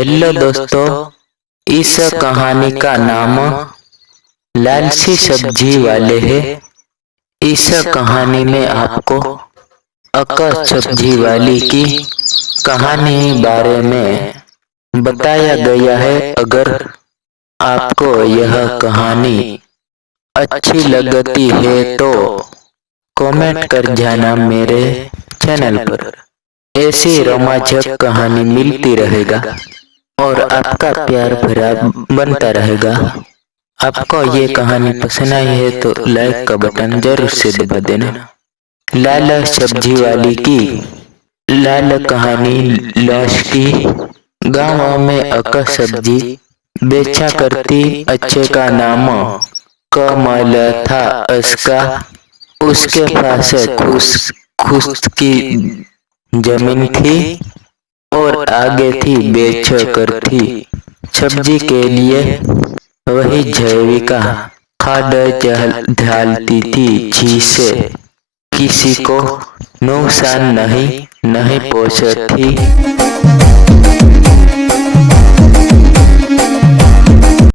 Hello दोस्तों, इस कहानी का नाम लालची सब्जी वाले है। इस कहानी में आपको अक्का सब्जी वाली की कहानी बारे में बताया गया है। अगर आपको यह कहानी अच्छी लगती है तो कमेंट कर जाना मेरे चैनल पर। ऐसी रोमांचक कहानी मिलती रहेगा और आपका प्यार भरा बनता रहेगा। आपको ये कहानी पसंद आई है तो लाइक का बटन जरूर से दबा देना। लाल सब्जी वाली की लाल कहानी। लॉस की गाँव में अक्का सब्जी बेचा करती। अच्छे का नाम कमल था उसका। उसके पास खुश की जमीन थी और आगे थी बेच कर थी सब्जी के लिए। वही जैविका खाद डालती थी जिससे किसी को नुकसान नहीं पहुंचती।